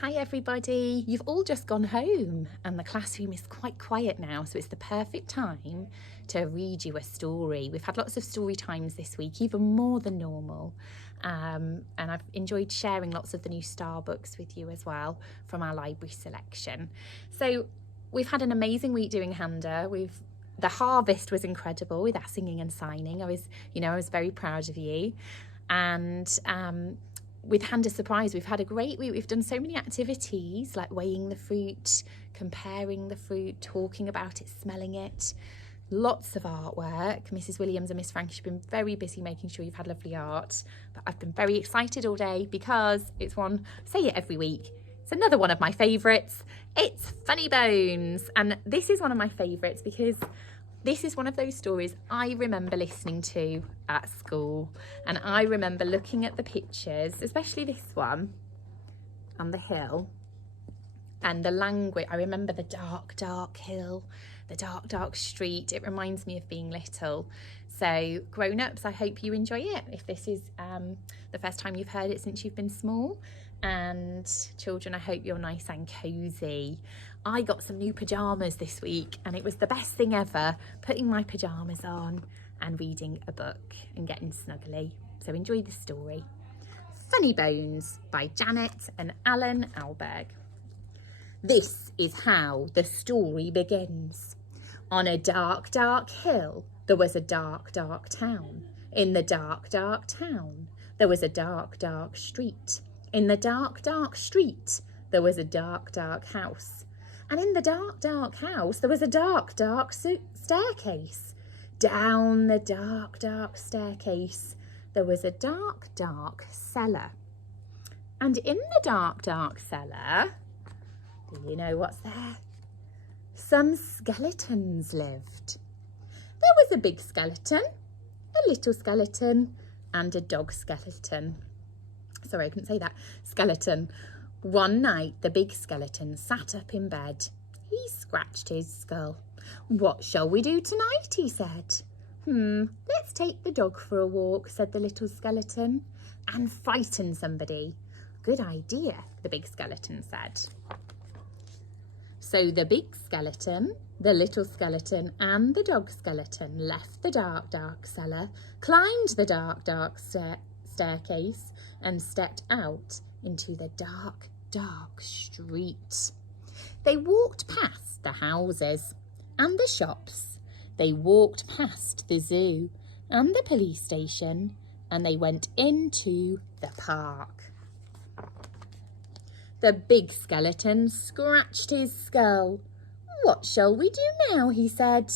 Hi everybody, you've all just gone home and the classroom is quite quiet now, so it's the perfect time to read you a story. We've had lots of story times this week, even more than normal, and I've enjoyed sharing lots of the new Star books with you as well from our library selection. So we've had an amazing week doing Handa. The harvest was incredible with our singing and signing. I was very proud of you. And with Handa Surprise, we've had a great week. We've done so many activities like weighing the fruit, comparing the fruit, talking about it, smelling it. Lots of artwork. Mrs. Williams and Miss Frank have been very busy making sure you've had lovely art. But I've been very excited all day because it's one, I say it every week, it's another one of my favourites. It's Funnybones. And this is one of my favourites because this is one of those stories I remember listening to at school, and I remember looking at the pictures, especially this one on the hill, and the language. I remember the dark, dark hill, the dark, dark street. It reminds me of being little. So grown-ups, I hope you enjoy it if this is the first time you've heard it since you've been small. And children, I hope you're nice and cozy. I got some new pyjamas this week and it was the best thing ever, putting my pyjamas on and reading a book and getting snuggly. So enjoy the story. Funnybones by Janet and Allan Ahlberg. This is how the story begins. On a dark, dark hill, there was a dark, dark town. In the dark, dark town, there was a dark, dark street. In the dark, dark street, there was a dark, dark house. And in the dark, dark house, there was a dark, dark staircase. Down the dark, dark staircase, there was a dark, dark cellar. And in the dark, dark cellar, do you know what's there? Some skeletons lived. There was a big skeleton, a little skeleton, and a dog skeleton. Sorry, I couldn't say that. Skeleton. One night, the big skeleton sat up in bed. He scratched his skull. What shall we do tonight? He said. Let's take the dog for a walk, said the little skeleton, and frighten somebody. Good idea, the big skeleton said. So the big skeleton, the little skeleton, and the dog skeleton left the dark, dark cellar, climbed the dark, dark staircase, and stepped out into the dark, dark street. They walked past the houses and the shops. They walked past the zoo and the police station, and they went into the park. The big skeleton scratched his skull. What shall we do now? He said.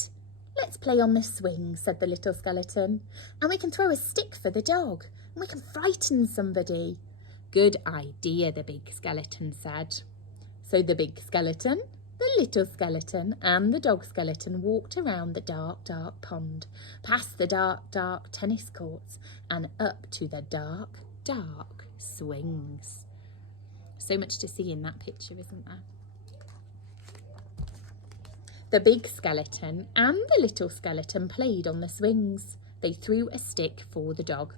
Let's play on the swing, said the little skeleton, and we can throw a stick for the dog, and we can frighten somebody. Good idea, the big skeleton said. So the big skeleton, the little skeleton, and the dog skeleton walked around the dark, dark pond, past the dark, dark tennis courts, and up to the dark, dark swings. So much to see in that picture, isn't there? The big skeleton and the little skeleton played on the swings. They threw a stick for the dog.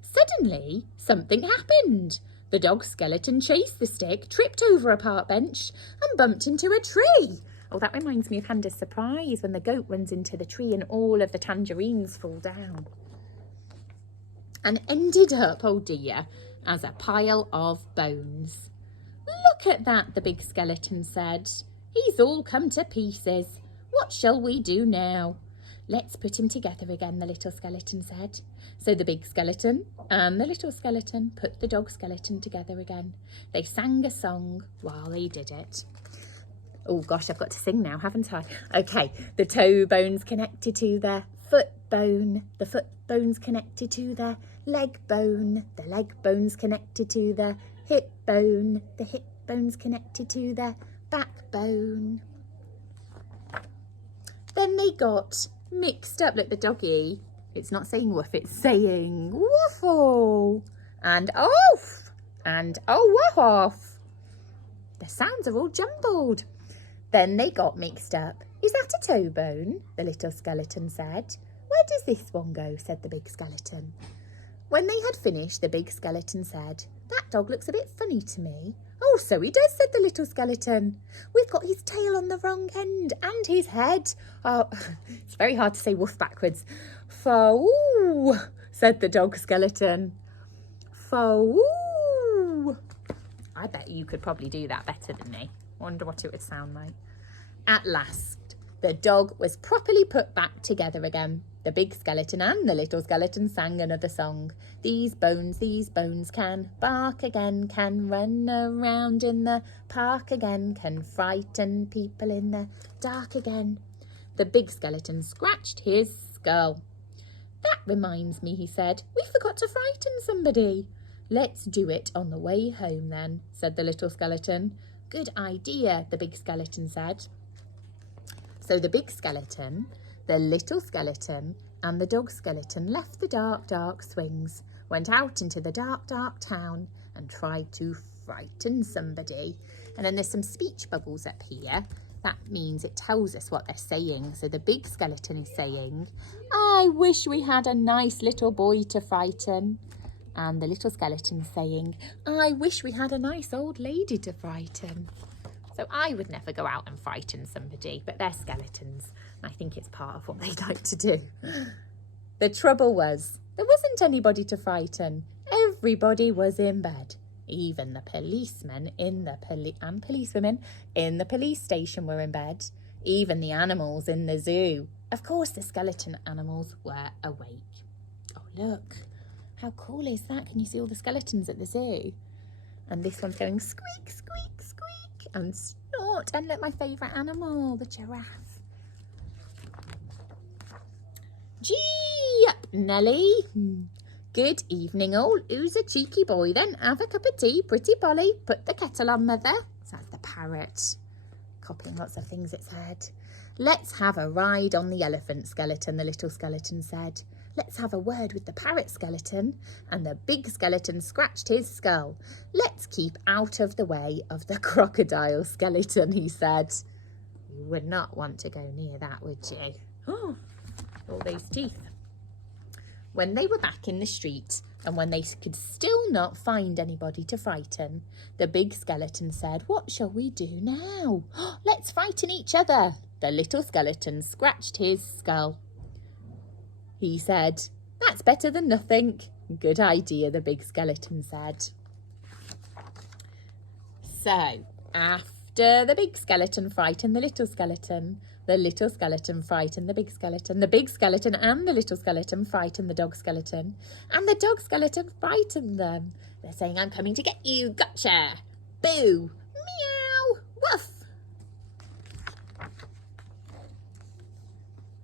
Suddenly, something happened. The dog skeleton chased the stick, tripped over a park bench, and bumped into a tree. Oh, that reminds me of Handa's Surprise, when the goat runs into the tree and all of the tangerines fall down. And ended up, oh dear, as a pile of bones. Look at that, the big skeleton said. He's all come to pieces. What shall we do now? Let's put him together again, the little skeleton said. So the big skeleton and the little skeleton put the dog skeleton together again. They sang a song while they did it. Oh gosh, I've got to sing now, haven't I? Okay, the toe bone's connected to the foot bone's connected to the leg bone's connected to the hip bone's connected to the backbone. Then they got mixed up. Look, the doggy, it's not saying woof, it's saying woofle and off and oh woof off. The sounds are all jumbled. Then they got mixed up. Is that a toe bone? The little skeleton said. Where does this one go? Said the big skeleton. When they had finished, the big skeleton said, that dog looks a bit funny to me. Oh, so he does, said the little skeleton. We've got his tail on the wrong end and his head. Oh, it's very hard to say woof backwards. Foo, said the dog skeleton. Foo. I bet you could probably do that better than me. Wonder what it would sound like. At last, the dog was properly put back together again. The big skeleton and the little skeleton sang another song. These bones can bark again, can run around in the park again, can frighten people in the dark again. The big skeleton scratched his skull. That reminds me, he said, we forgot to frighten somebody. Let's do it on the way home then, said the little skeleton. Good idea, the big skeleton said. So the big skeleton, the little skeleton and the dog skeleton left the dark, dark swings, went out into the dark, dark town and tried to frighten somebody. And then there's some speech bubbles up here. That means it tells us what they're saying. So the big skeleton is saying, I wish we had a nice little boy to frighten. And the little skeleton saying, I wish we had a nice old lady to frighten. So I would never go out and frighten somebody, but they're skeletons. And I think it's part of what they'd like to do. The trouble was, there wasn't anybody to frighten. Everybody was in bed. Even the policemen and policewomen in the police station were in bed. Even the animals in the zoo. Of course, the skeleton animals were awake. Oh, look. How cool is that? Can you see all the skeletons at the zoo? And this one's going squeak, squeak, squeak, and snort. And look, my favourite animal, the giraffe. Gee up, Nelly. Good evening, all. Who's a cheeky boy then? Have a cup of tea, pretty Polly. Put the kettle on, mother. So that's the parrot, copying lots of things it said. Let's have a ride on the elephant, skeleton, the little skeleton said. Let's have a word with the parrot, skeleton. And the big skeleton scratched his skull. Let's keep out of the way of the crocodile, skeleton, he said. You would not want to go near that, would you? Oh, all those teeth. When they were back in the street and when they could still not find anybody to frighten, the big skeleton said, what shall we do now? Let's frighten each other. The little skeleton scratched his skull. He said, that's better than nothing. Good idea, the big skeleton said. So, after the big skeleton frightened the little skeleton frightened the big skeleton and the little skeleton frightened the dog skeleton, and the dog skeleton frightened them. They're saying, I'm coming to get you, gotcha, boo, meow, woof.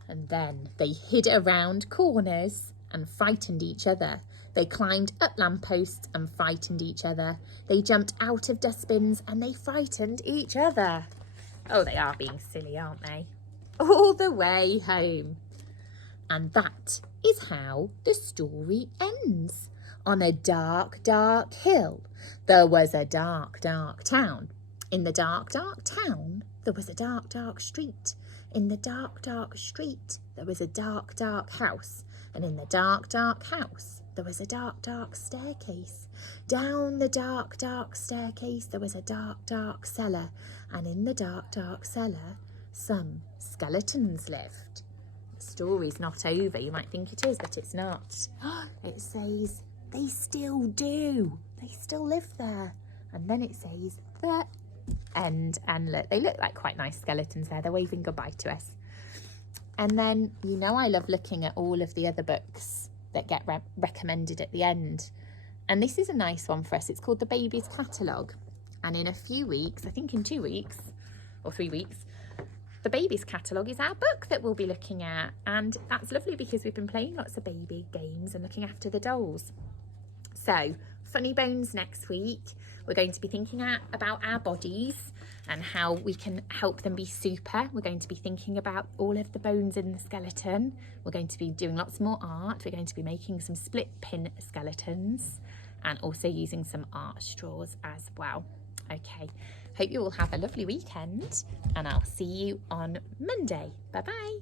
And then they hid around corners and frightened each other. They climbed up lampposts and frightened each other. They jumped out of dustbins and they frightened each other. Oh, they are being silly, aren't they? All the way home. And that is how the story ends. On a dark, dark hill, there was a dark, dark town. In the dark, dark town, there was a dark, dark street. In the dark, dark street, there was a dark, dark house. And in the dark, dark house, there was a dark, dark staircase. Down the dark, dark staircase, there was a dark, dark cellar. And in the dark, dark cellar, some skeletons lived. The story's not over. You might think it is, but it's not. It says they still do. They still live there. And then it says the end. And look, they look like quite nice skeletons there. They're waving goodbye to us. And then, you know, I love looking at all of the other books that get recommended at the end. And this is a nice one for us. It's called The Baby's Catalogue. And in a few weeks, I think in 2 weeks or 3 weeks, The Baby's Catalogue is our book that we'll be looking at. And that's lovely because we've been playing lots of baby games and looking after the dolls. So, Funnybones next week. We're going to be thinking about our bodies and how we can help them be super. We're going to be thinking about all of the bones in the skeleton. We're going to be doing lots more art. We're going to be making some split pin skeletons and also using some art straws as well. Okay, hope you all have a lovely weekend and I'll see you on Monday. Bye-bye.